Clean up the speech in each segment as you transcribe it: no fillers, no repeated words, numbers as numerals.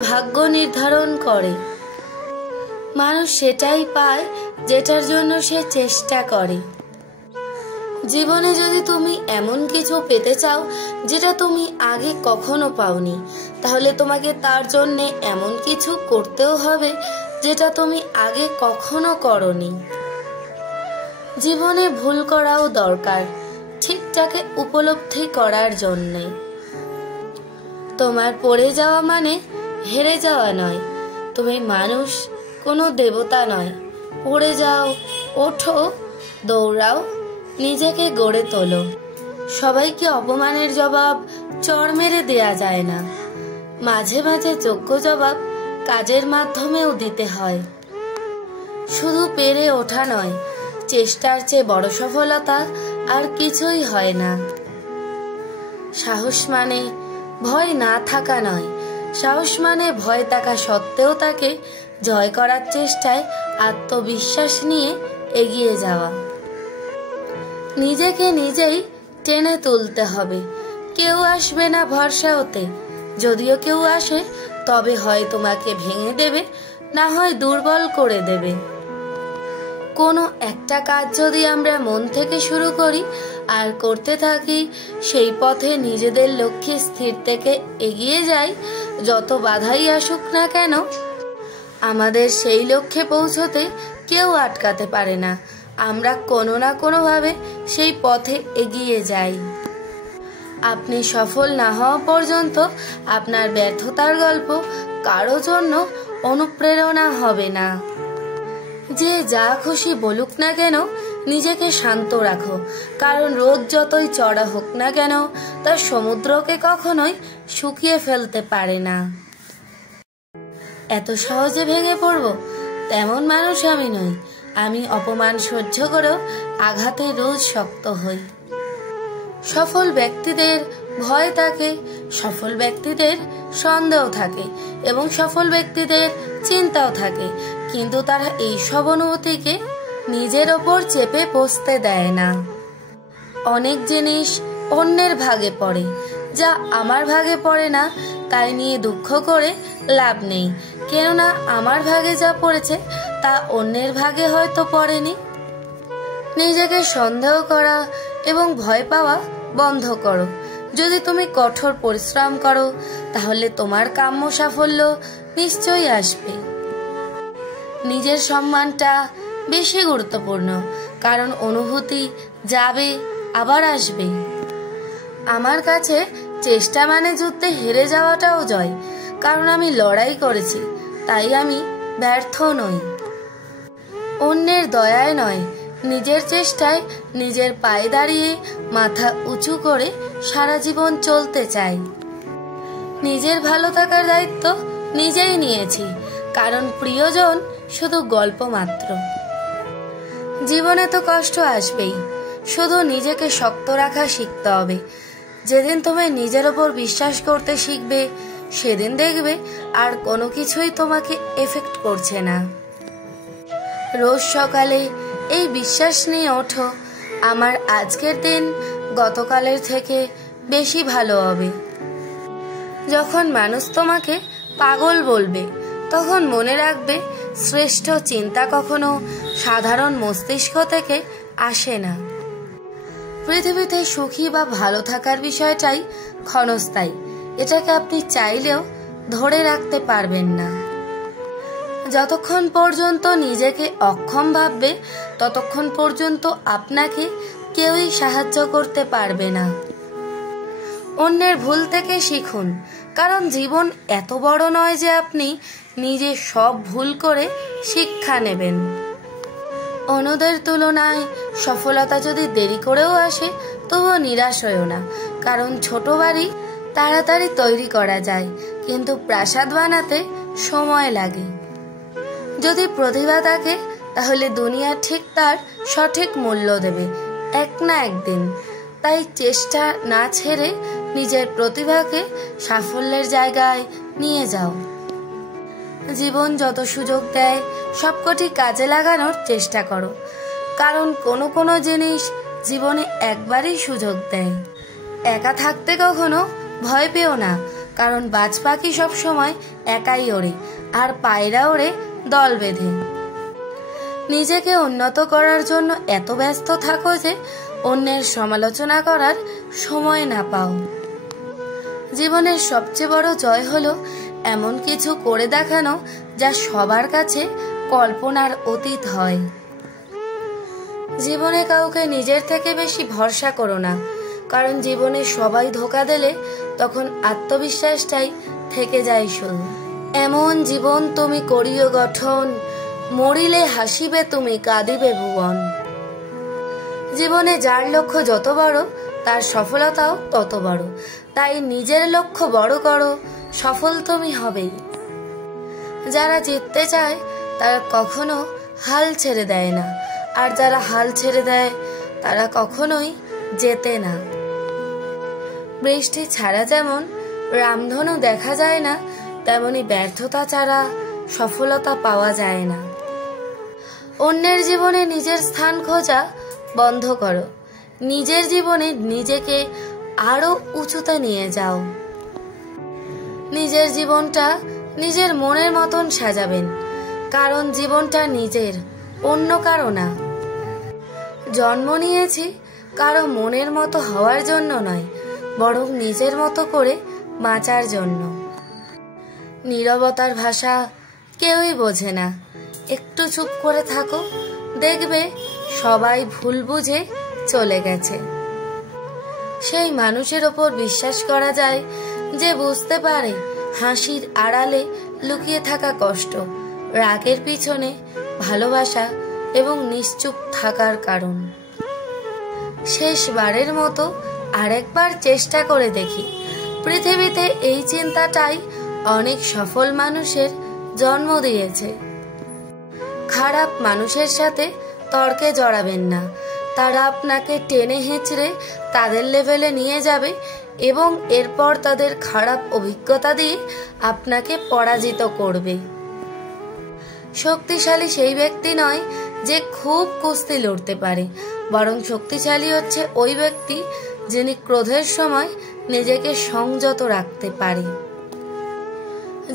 ভাগ্য নির্ধারণ করে। মানুষ সেটাই পায় যেটার জন্য সে চেষ্টা করে। জীবনে যদি তুমি এমন কিছু পেতে চাও যেটা তুমি আগে কখনো পাওনি, তাহলে তোমাকে তার জন্য এমন কিছু করতেও হবে যেটা তুমি আগে কখনো করনি। জীবনে ভুল করাও দরকার, ঠিকটাকে উপলব্ধি করার জন্যে। তোমার পড়ে যাওয়া মানে হেরে যাওয়া নয়। তুমি মানুষ, কোনো দেবতা নয়। পড়ে যাও, ওঠো, দৌড়াও, নিজেকে গড়ে তোলো। সবাইকে অপমানের জবাব চড় মেরে দেয়া যায় না। মাঝে মাঝে যোগ্য জবাব কাজের মাধ্যমেও দিতে হয়। শুধু পেরে ওঠা নয়, চেষ্টার চেয়ে বড় সফলতা আর কিছুই হয় না। সাহস মানে ভয় না থাকা নয়, সাহস মানে ভয় থাকা সত্ত্বেও তাকে জয় করার চেষ্টায় আত্মবিশ্বাস নিয়ে এগিয়ে যাওয়া। নিজেকে নিজেই টেনে তুলতে হবে। কেউ আসবে না ভরসা হতে। যদিও কেউ আসে, তবে হয় তোমাকে ভেঙে দেবে, না হয় দুর্বল করে দেবে। কোনো একটা কাজ যদি আমরা মন থেকে শুরু করি আর করতে থাকি, সেই পথে নিজেদের লক্ষ্যে স্থির থেকে এগিয়ে যাই, যত বাধাই আসুক না কেন, আমাদের সেই লক্ষ্যে পৌঁছতে কেউ আটকাতে পারে না। আমরা কোনো না কোনোভাবে সেই পথে এগিয়ে যাই। আপনি সফল না হওয়া পর্যন্ত আপনার ব্যর্থতার গল্প কারো জন্য অনুপ্রেরণা হবে না। যে যা খুশি বলুক না কেন, নিজেকে শান্ত রাখো। কারণ রোদ যতই চড়া হোক না কেন, তা সমুদ্রকে কখনোই শুকিয়ে ফেলতে পারে না। এত সহজে ভেঙে পড়ব তেমন মানুষ আমি নই। আমি অপমান সহ্য করেও আঘাতে রোজ শক্ত হই। সফল ব্যক্তিদের ভয় থাকে, সফল ব্যক্তিদের সন্দেহ থাকে এবং সফল ব্যক্তিদের চিন্তাও থাকে, কিন্তু তারা এই সব অনুভূতিকে নিজের ওপর চেপে বসতে দেয় না। অনেক জিনিস অন্যের ভাগে পড়ে, যা আমার ভাগে পড়ে না, তাই নিয়ে দুঃখ করে লাভ নেই। কেননা আমার ভাগে যা পড়েছে তা অন্যের ভাগে হয়তো পড়েনি। নিজেকে সন্দেহ করা এবং ভয় পাওয়া বন্ধ করো। যদি তুমি কঠোর পরিশ্রম করো, তাহলে তোমার কাম্য সাফল্য নিশ্চয়ই আসবে। নিজের সম্মানটা বেশি গুরুত্বপূর্ণ, কারণ অনুভূতি যাবে আবার আসবে। আমার কাছে চেষ্টা মানে যুদ্ধে হেরে যাওয়াটাও জয়, কারণ আমি লড়াই করেছি, তাই আমি ব্যর্থ নই। অন্যের দয়ায় নয়, নিজের চেষ্টায় নিজের পায়ে দাঁড়িয়ে মাথা উঁচু করে সারা জীবন চলতে চাই। নিজের ভালো থাকার দায়িত্ব নিজেই নিয়েছি, কারণ প্রিয়জন শুধু গল্প মাত্র। জীবনে তো কষ্ট আসবেই, শুধু নিজেকে শক্ত রাখা শিখতে হবে। যেদিন তুমি নিজের ওপর বিশ্বাস করতে শিখবে, সেদিন দেখবে আর কোনো কিছুই তোমাকে এফেক্ট করছে না। রোজ সকালে এই বিশ্বাস নিয়ে ওঠো, আমার আজকের দিন গতকালের থেকে বেশি ভালো হবে। যখন মানুষ তোমাকে পাগল বলবে, তখন মনে রাখবে শ্রেষ্ঠ চিন্তা কখনো সাধারণ মস্তিষ্ক থেকে আসে না। পৃথিবীতে সুখী বা ভালো থাকার বিষয়টাই ক্ষণস্থায়ী। এটাকে আপনি চাইলেও ধরে রাখতে পারবেন না। যতক্ষণ পর্যন্ত নিজেকে অক্ষম ভাববে, ততক্ষণ পর্যন্ত আপনাকে কেউই সাহায্য করতে পারবে না। অন্যের ভুল থেকে শিখুন, কারণ জীবন এত বড় নয় যে আপনি নিজে সব ভুল করে শিক্ষা নেবেন। অন্যদের তুলনায় সফলতা যদি দেরি করেও আসে, তবুও নিরাশ হইও না, কারণ ছোট বাড়ি তাড়াতাড়ি তৈরি করা যায়, কিন্তু প্রাসাদ বানাতে সময় লাগে। যদি প্রতিভা থাকে, তাহলে দুনিয়া ঠিক তার সঠিক মূল্য দেবে এক না একদিন। তাই চেষ্টা না ছেড়ে নিজের প্রতিভাকে সাফল্যের জায়গায় নিয়ে যাও। জীবন যত সুযোগ দেয়, সবকটি কাজে লাগানোর চেষ্টা করো, কারণ কোনো কোনো জিনিস জীবনে একবারই সুযোগ দেয়। একা থাকতে কখনো ভয় পেও না, কারণ বাজ পাখি সব সময় একাই ওড়ে, আর পায়রা ওড়ে দল বেঁধে। নিজেকে উন্নত করার জন্য এত ব্যস্ত থাকো যে অন্যের সমালোচনা করার সময় না পাও। জীবনের সবচেয়ে বড় জয় হলো এমন কিছু করে দেখানো যা সবার কাছে কল্পনার অতীত হয়। জীবনে কাউকে নিজের থেকে বেশি ভরসা করো না, কারণ জীবনে সবাই ধোঁকা দিলে তখন আত্মবিশ্বাসটাই থেকে যায় শুধু। এমন জীবন তুমি করিও গঠন, মরিলে হাসিবে তুমি কাঁদিবে ভুবন। জীবনে যার লক্ষ্য যত বড় তার সফলতাও তত বড়, তাই নিজের লক্ষ্য বড় করো, সফল তুমি হবেই। যারা জিততে চায় তারা কখনো হাল ছেড়ে দেয় না, আর যারা হাল ছেড়ে দেয় তারা কখনোই জেতে না। বৃষ্টি ছাড়া যেমন রামধনু দেখা যায় না, তেমনি ব্যর্থতা ছাড়া সফলতা পাওয়া যায় না। অন্যের জীবনে নিজের স্থান খোঁজা বন্ধ করো, নিজের জীবনে নিজেকে আরো উঁচুতে নিয়ে যাও। নিজের জীবনটা নিজের মনের মতন সাজাবেন, কারণ জীবনটা নিজের, অন্য কারো না। জন্ম নিয়েছি কারো মনের মতো হওয়ার জন্য নয়, বরং নিজের মতো করে বাঁচার জন্য। নীরবতার ভাষা কেউই বোঝে না, একটু চুপ করে থাকো, দেখবে সবাই ভুল বুঝে চলে গেছে। সেই মানুষের ওপর বিশ্বাস করা যায় যে বুঝতে পারে হাসির আড়ালে লুকিয়ে থাকা কষ্ট, রাগের পিছনে ভালোবাসা এবং নিশ্চুপ থাকার কারণ। শেষবারের মতো আরেকবার চেষ্টা করে দেখি। পৃথিবীতে এই চিন্তাটাই অনেক সফল মানুষের জন্ম দিয়েছে। খারাপ মানুষের সাথে তর্কে জড়াবেন না, তারা আপনাকে টেনে হেঁচড়ে তাদের লেভেলে নিয়ে যাবে এবং এরপর তাদের খারাপ অভিজ্ঞতা দিয়ে আপনাকে পরাজিত করবে। শক্তিশালী সেই ব্যক্তি নয় যে খুব কুস্তি লড়তে পারে, বরং শক্তিশালী হচ্ছে ওই ব্যক্তি যিনি ক্রোধের সময় নিজেকে সংযত রাখতে পারে।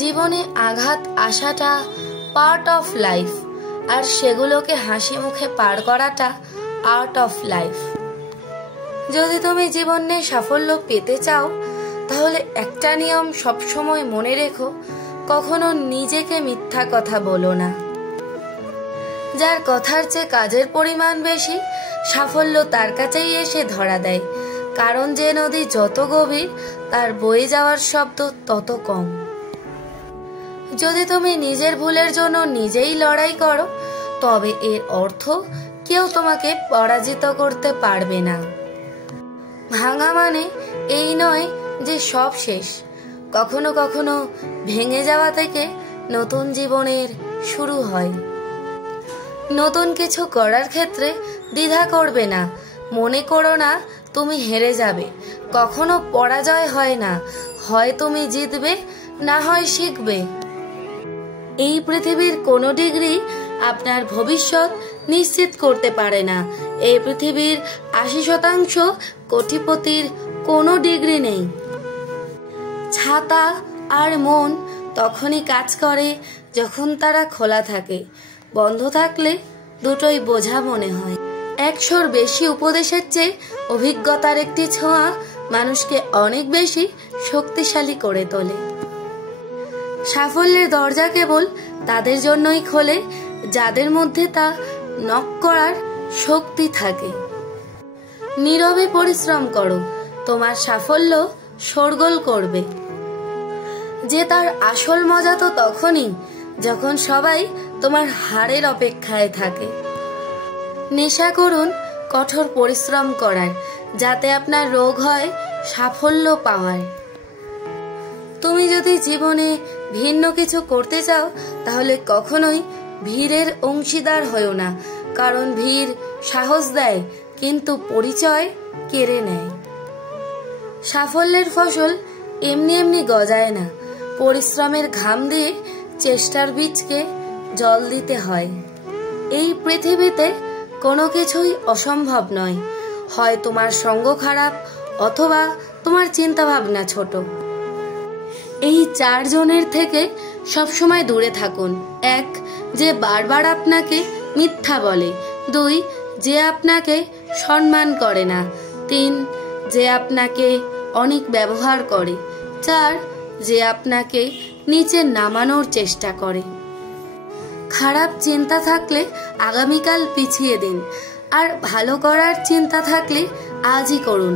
জীবনে আঘাত আসাটা পার্ট অফ লাইফ, আর সেগুলোকে হাসি মুখে পার করাটা আর্ট অফ লাইফ। যদি তুমি জীবনে সাফল্য পেতে চাও তাহলে একটা নিয়ম সবসময় মনে রেখো, কখনো নিজেকে মিথ্যা কথা বলো না। যার কথার চেয়ে কাজের পরিমাণ বেশি, সাফল্য তার কাছেই এসে ধরা দেয়, কারণ যে নদী যত গভীর তার বয়ে যাওয়ার শব্দ তত কম। যদি তুমি নিজের ভুলের জন্য নিজেই লড়াই করো তবে এর অর্থ কেউ তোমাকে পরাজিত করতে পারবে না। ভাঙা মানে এই নয় যে সব শেষ, কখনো কখনো ভেঙে যাওয়া থেকে নতুন জীবনের শুরু হয়। নতুন কিছু করার ক্ষেত্রে দ্বিধা করবে না, মনে করো না তুমি হেরে যাবে। কখনো পরাজয় হয় না, হয় তুমি জিতবে না হয় শিখবে। এই পৃথিবীর কোনো ডিগ্রি আপনার ভবিষ্যৎ নিশ্চিত করতে পারে না। এই পৃথিবীর 80% কোটিপতির কোনো ডিগ্রি নেই। ছাতা আর মন তখনই কাজ করে যখন তারা খোলা থাকে, বন্ধ থাকলে দুটোই বোঝা মনে হয়। 100-র বেশি উপদেশের চেয়ে অভিজ্ঞতার একটি ছোঁয়া মানুষকে অনেক বেশি শক্তিশালী করে তোলে। সাফল্যের দরজা কেবল তাদের জন্যই খোলে যাদের মধ্যে তা নক করার শক্তি থাকে। নীরবে পরিশ্রম করো, তোমার সাফল্য শোরগোল করবে। যে তার আসল মজা তো তখনই যখন সবাই তোমার হারের অপেক্ষায় থাকে। নেশা করুন কঠোর পরিশ্রম করার, যাতে আপনার রোগ হয় সাফল্য পাওয়ার। তুমি যদি জীবনে ভিন্ন কিছু করতে চাও তাহলে কখনোই ভিড়ের অংশীদার হয়ো না, কারণ ভিড় সাহস দেয় কিন্তু পরিচয় কেড়ে নেয়। সাফল্যের ফসল এমনি এমনি গজায় না, পরিশ্রমের ঘাম দিয়ে চেষ্টার বীজকে জল দিতে হয়। এই পৃথিবীতে কোনো কিছুই অসম্ভব নয়, হয় তোমার সঙ্গ খারাপ অথবা তোমার চিন্তা ভাবনা ছোট। এই 4 জনের থেকে সবসময় দূরে থাকুন। 1, যে বারবার আপনাকে মিথ্যা বলে। 2, যে আপনাকে সম্মান করে না। 3, যে আপনাকে অনেক ব্যবহার করে। 4, যে আপনাকে নিচে নামানোর চেষ্টা করে। খারাপ চিন্তা থাকলে আগামীকাল পিছিয়ে দিন, আর ভালো করার চিন্তা থাকলে আজই করুন।